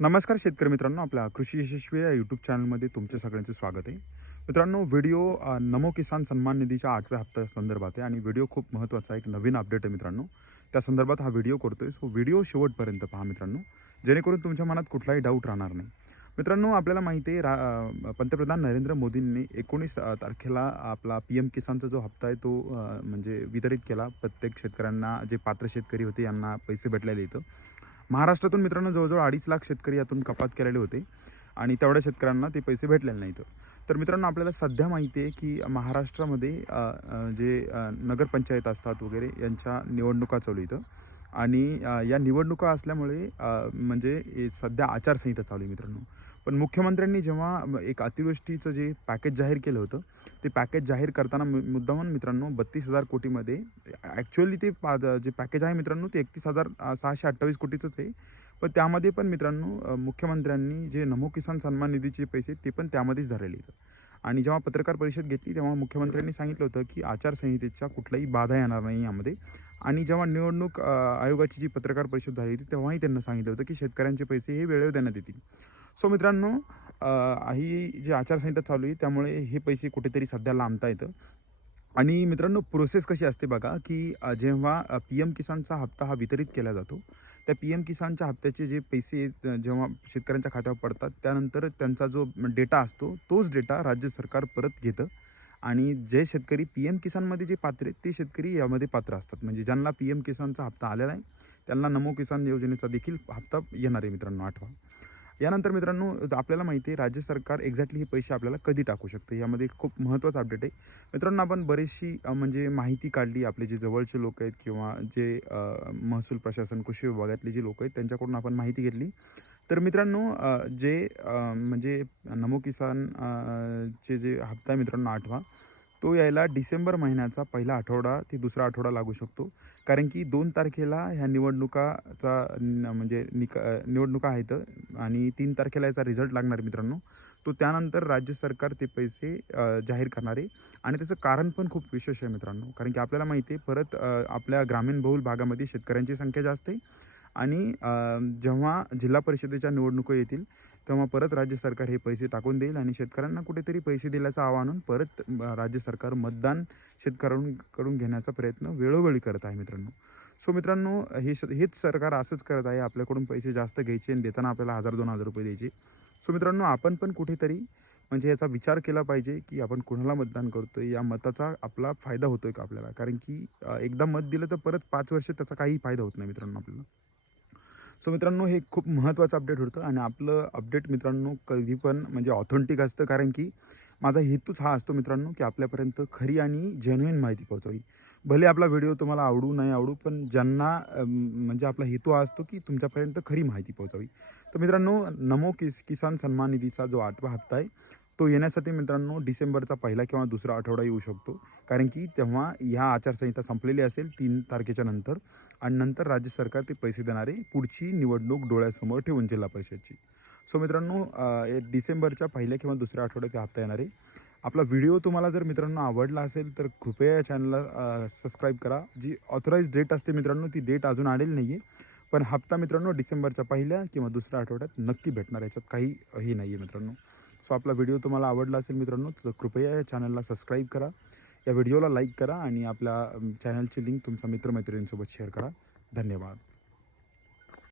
नमस्कार शेतकरी मित्रांनो आपल्या कृषी यशस्वी या यूट्यूब चॅनलमध्ये तुमच्या सगळ्यांचे स्वागत आहे. मित्रांनो व्हिडिओ नमो किसान सन्मान निधीच्या आठव्या हप्त्या संदर्भात आहे आणि व्हिडिओ खूप महत्त्वाचा एक नवीन अपडेट आहे मित्रांनो. त्या संदर्भात हा व्हिडिओ करतोय. सो व्हिडिओ शेवटपर्यंत पहा मित्रांनो. जेणेकरून तुमच्या मनात कुठलाही डाऊट राहणार नाही. मित्रांनो आपल्याला माहिती आहे रा पंतप्रधान नरेंद्र मोदींनी एकोणीस तारखेला आपला पी एम किसानचा जो हप्ता आहे तो म्हणजे वितरित केला. प्रत्येक शेतकऱ्यांना जे पात्र शेतकरी होते यांना पैसे भेटलेले इथं. महाराष्ट्रातून मित्रांनो जवळजवळ अडीच लाख शेतकरी यातून कपात केलेले होते आणि तेवढ्या शेतकऱ्यांना ते पैसे भेटलेले नाहीत. तर मित्रांनो आपल्याला सध्या माहिती आहे की महाराष्ट्रामध्ये जे नगरपंचायत असतात वगैरे यांच्या निवडणुका चालू इथं आणि या निवडणुका असल्यामुळे म्हणजे सध्या आचारसंहिता चालू आहे मित्रांनो. पण मुख्यमंत्र्यांनी जेव्हा एक अतिवृष्टीचं जे पॅकेज जाहीर केलं होतं ते पॅकेज जाहीर करताना मु- मुद्दामून मित्रांनो बत्तीस हजार कोटीमध्ये ॲक्च्युअली ते पा जे पॅकेज आहे मित्रांनो ते एकतीस हजार सहाशे अठ्ठावीस कोटीचंच आहे. पण त्यामध्ये पण मित्रांनो मुख्यमंत्र्यांनी जे नमो किसान सन्मान निधीचे पैसे ते पण त्यामध्येच धरलेले आहेत. आणि जेव्हा पत्रकार परिषद घेतली तेव्हा मुख्यमंत्र्यांनी सांगितलं होतं की आचारसंहितेच्या कुठलाही बाधा येणार नाही यामध्ये. आणि जेव्हा निवडणूक आयोगाची जी पत्रकार परिषद झाली होती तेव्हाही त्यांना सांगितलं होतं की शेतकऱ्यांचे पैसे हे वेळेवर देण्यात येतील सो मित्रांनो ही जी आचारसंहिता चालू आहे त्यामुळे हे पैसे कुठेतरी सध्या लांबता येतं. आणि मित्रांनो प्रोसेस कशी असते बघा की जेव्हा पी एम किसानचा हप्ता हा वितरित केला जातो त्या पी एम किसानच्या हप्त्याचे जे पैसे जेव्हा शेतकऱ्यांच्या खात्यावर पडतात त्यानंतर त्यांचा जो डेटा असतो तोच डेटा राज्य सरकार परत घेतं. आणि जे शेतकरी पी एम किसानमध्ये जे पात्र आहेत ते शेतकरी यामध्ये पात्र असतात. म्हणजे ज्यांना पी एम किसानचा हप्ता आलेला आहे त्यांना नमो किसान योजनेचा देखील हप्ता येणार आहे मित्रांनो आठवा. यानंतर मित्रांनो आपल्याला माहिती आहे राज्य सरकार एक्झॅक्टली हे पैसे आपल्याला कधी टाकू शकते? यामध्ये खूप महत्त्वाचं अपडेट आहे. मित्रांनो आपण बरीचशी म्हणजे माहिती काढली आपले जे जवळचे लोक आहेत किंवा जे महसूल प्रशासन कृषी विभागातले जे लोक आहेत त्यांच्याकडून आपण माहिती घेतली. तर मित्रांनो जे म्हणजे नमो किसान चे जे हप्ता आहे मित्रांनो आठवा तो यायला डिसेंबर महिन्याचा पहिला आठवडा ते दुसरा आठवडा लागू शकतो. कारण की दोन तारखेला ह्या निवडणुकाचा म्हणजे निका निवडणुका आहेत आणि तीन तारखेला याचा रिझल्ट लागणार मित्रांनो. तो त्यानंतर राज्य सरकार ते पैसे जाहीर करणार आहे. आणि त्याचं कारण पण खूप विशेष आहे मित्रांनो. कारण की आपल्याला माहिती आहे परत आपल्या ग्रामीण बहुल भागामध्ये शेतकऱ्यांची संख्या जास्त आहे. आणि जेव्हा जिल्हा परिषदेच्या निवडणुका येतील तेव्हा परत राज्य सरकार हे पैसे टाकून देईल आणि शेतकऱ्यांना कुठेतरी पैसे दिल्याचं आव्हान परत राज्य सरकार मतदान शेतकऱ्यांकडून घेण्याचा प्रयत्न वेळोवेळी करत आहे मित्रांनो. सो मित्रांनो हे हेच सरकार असंच करत आहे. आपल्याकडून पैसे जास्त घ्यायचे आणि देताना आपल्याला हजार दोन हजार रुपये द्यायचे. सो मित्रांनो आपण पण कुठेतरी म्हणजे याचा विचार केला पाहिजे की आपण कुणाला मतदान करतोय? या मताचा आपला फायदा होतो आहे का आपल्याला? कारण की एकदा मत दिलं तर परत पाच वर्ष त्याचा काही फायदा होत नाही मित्रांनो आपल्याला. सो मित्रांनो हे खूप महत्त्वाचं अपडेट होतं आणि आपलं अपडेट मित्रांनो कधी पण म्हणजे ऑथेंटिक असतं. कारण की माझा हेतूच हा असतो मित्रांनो की आपल्यापर्यंत खरी आणि जेन्युइन माहिती पोहोचावी. भले आपला व्हिडिओ तुम्हाला आवडू नाही आवडू पण ज्यांना म्हणजे आपला हेतू हा असतो की तुमच्यापर्यंत खरी माहिती पोहोचावी. तर मित्रांनो नमो किस किसान सन्मान निधीचा जो आठवा हप्ता आहे तो येण्यासाठी मित्रांनो डिसेंबरचा पहिला किंवा दुसरा आठवडा येऊ शकतो. कारण की तेव्हा ह्या आचारसंहिता संपलेली असेल तीन तारखेच्या नंतर. आणि नंतर राज्य सरकार ते पैसे देणारे पुढची निवडणूक डोळ्यासमोर ठेवून जिल्हा परिषदची. सो मित्रांनो डिसेंबरच्या पहिल्या किंवा दुसऱ्या आठवड्यात हप्ता येणार. आहे आपला व्हिडिओ तुम्हाला जर मित्रांनो आवडला असेल तर कृपया या चॅनलला सबस्क्राईब करा. जी ऑथराईज डेट असते मित्रांनो ती डेट अजून आलेली नाही आहे पण हप्ता मित्रांनो डिसेंबरच्या पहिल्या किंवा दुसऱ्या आठवड्यात नक्की भेटणार याच्यात काही हे नाही आहे मित्रांनो. सो आपला व्हिडिओ तुम्हाला आवडला असेल मित्रांनो तर कृपया या चॅनलला सबस्क्राईब करा. या व्हिडिओला लाईक करा आणि आपल्या चॅनलची लिंक तुमच्या मित्रमैत्रिणींसोबत शेअर करा. धन्यवाद.